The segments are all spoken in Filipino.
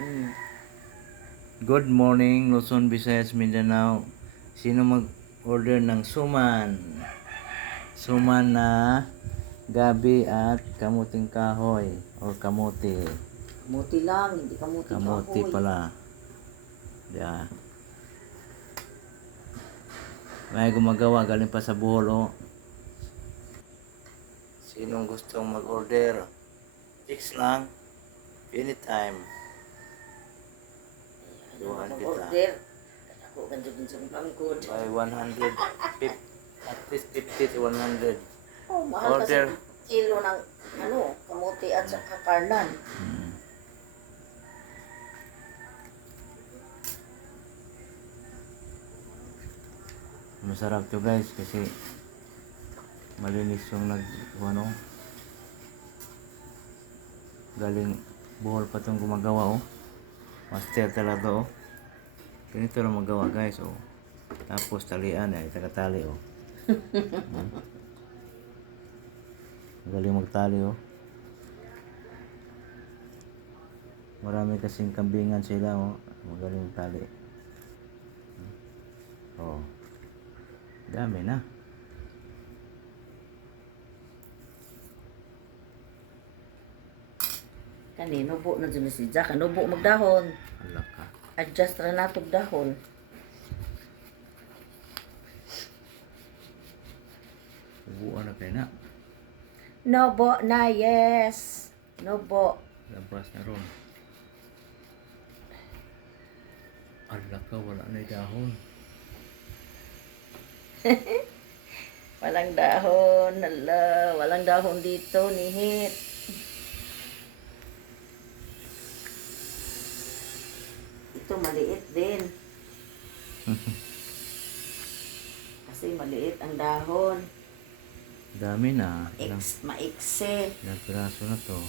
Mm. Good morning, Luzon, Visayas, Mindanao. Sino mag-order ng suman? Suman na gabi at kamuting kahoy or kamote. Kamuti lang, hindi kamuti Kamote kahoy. pala. Yeah. May gumagawa galing pa sa Bohol, oh. Sinong gustong mag-order? Fix lang. Anytime. Ano Tuhan kita. mag-order? Ako ganito din sa pangkod. By 100, at least 50 to 100. Oh, mahal kasi Order. kilo ng kamuti at saka karnan. Masarap to guys kasi malinis yung galing Bohol pa tong gumagawa, oh. Master talaga, oh. Ganito lang magawa guys, oh. Tapos talian, tagatali, oh. Magaling magtali, oh. Marami kasing kambingan sila, oh. Magaling magtali. Oh. Dami na. Kanino po na dyan si Jack. Ano po magdahon? Ala ka. Adjust ra natog dahon. Ubuan na kayo na. Nobo na yes. Nobo. Labas na ron. Ala ka, wala na yung dahon. Walang dahon. Hala, walang dahon dito, nihit. Ito maliit din. Kasi maliit ang dahon. Dami na. Maikse. Ilang piraso na to.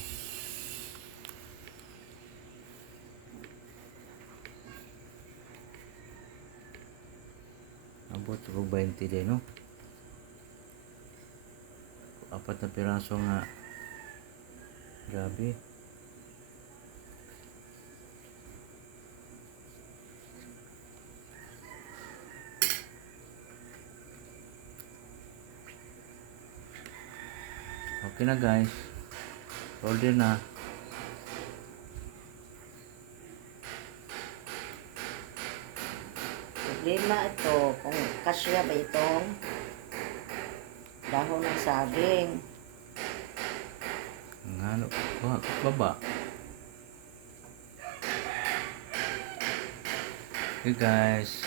Abot ko 20 din, no? Apat na piraso nga. Grabe. Okay na guys. Order na. Problema ito, kung kasya ba itong dahon ng saging. Ano? Baba. Okay guys.